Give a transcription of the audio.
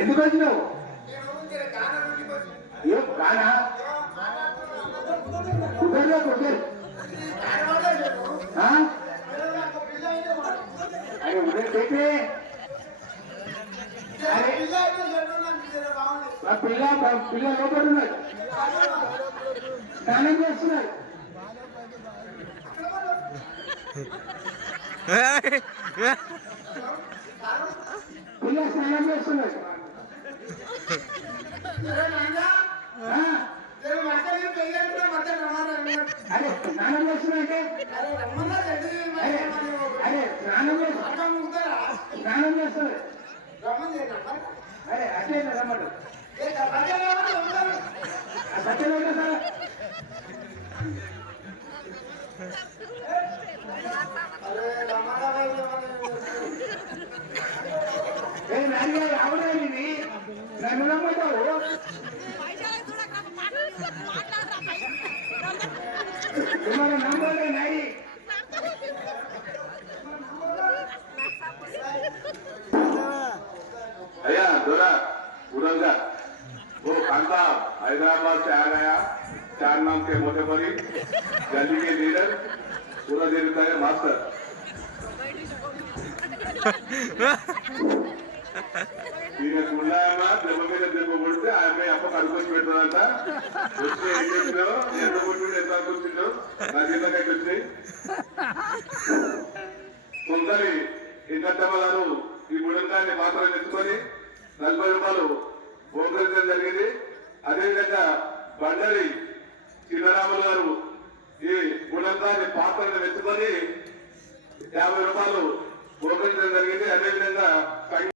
ఎందుకు వచ్చినావు? ఏం కానా కుదరలే కుదరు అరే ఉదయం చెప్పే పిల్ల పిల్ల లోపల ఉన్నారు, స్నానం చేస్తున్నారు. పిల్ల స్నానం చేస్తున్నారు. అరే స్నానం చేస్తున్నారంటే అరే స్నానం చేస్తున్నారు. అరే అట్లే రమ్మడు సత్యమే కదా. నాన్నగారు అవునా ఇది నన్ను నమ్ముతావు? మిమ్మల్ని నమ్మలే నాయి. भैया दोरा उड़ंगा वो कांता हैदराबाद से आ गया, 4 नाम के मोटे परी गली के लीडर पूरा देता है मास्टर। దెబ్బ కొడితే ఆయన అప్ప కడుకొని పెడుతున్నంట వచ్చి ఏం చెప్పినావు, ఎంత కొట్టిండు, ఎంత కూర్చుంటావు, నా జీతకైతే వచ్చినాయి. కొందరి ఇంకమ్మగారు ఈ బుడంగాన్ని మాత్రం తెచ్చుకొని 40 రూపాయలు పోకరించడం జరిగింది. అదేవిధంగా బండరి చిన్నరాములు గారు ఈ బుడంగాన్ని పాత్రను తెచ్చుకొని 50 రూపాయలు పోకరించడం జరిగింది. అదేవిధంగా